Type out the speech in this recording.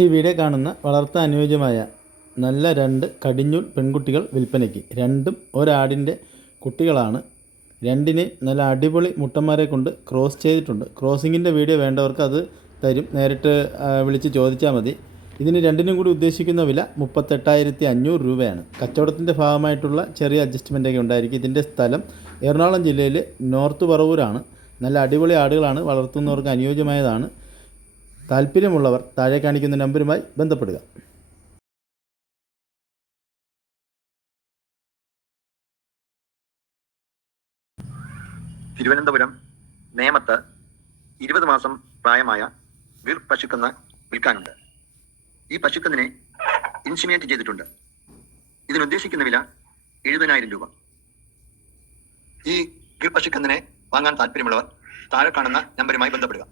ഈ വീഡിയോ കാണുന്ന വളർത്താൻ അനുയോജ്യമായ നല്ല രണ്ട് കടിഞ്ഞൂൽ പെൺകുട്ടികൾ വിൽപ്പനയ്ക്ക്. രണ്ടും ഒരാടിൻ്റെ കുട്ടികളാണ്. രണ്ടിനെ നല്ല അടിപൊളി മുട്ടന്മാരെ കൊണ്ട് ക്രോസ് ചെയ്തിട്ടുണ്ട്. ക്രോസിങ്ങിൻ്റെ വീഡിയോ വേണ്ടവർക്ക് അത് തരും, നേരിട്ട് വിളിച്ച് ചോദിച്ചാൽ മതി. ഇതിന് രണ്ടിനും കൂടി ഉദ്ദേശിക്കുന്ന വില 38,500 രൂപയാണ്. കച്ചവടത്തിൻ്റെ ഭാഗമായിട്ടുള്ള ചെറിയ അഡ്ജസ്റ്റ്മെൻറ്റൊക്കെ ഉണ്ടായിരിക്കും. ഇതിൻ്റെ സ്ഥലം എറണാകുളം ജില്ലയിൽ നോർത്ത് പറവൂരാണ്. നല്ല അടിപൊളി ആടുകളാണ്, വളർത്തുന്നവർക്ക് അനുയോജ്യമായതാണ്. താല്പര്യമുള്ളവർ താഴെ കാണിക്കുന്ന നമ്പറുമായി ബന്ധപ്പെടുക. തിരുവനന്തപുരം നേമത്ത് 20 മാസം പ്രായമായ ഗിർ പശുക്കന്ന് വിൽക്കാനുണ്ട്. ഈ പശുക്കന്നിനെ ഇൻസിമിനേറ്റ് ചെയ്തിട്ടുണ്ട്. ഇതിനുദ്ദേശിക്കുന്ന വില 70,000 രൂപ. ഈ ഗിർ പശുക്കന്നിനെ വാങ്ങാൻ താല്പര്യമുള്ളവർ താഴെ കാണുന്ന നമ്പറുമായി ബന്ധപ്പെടുക.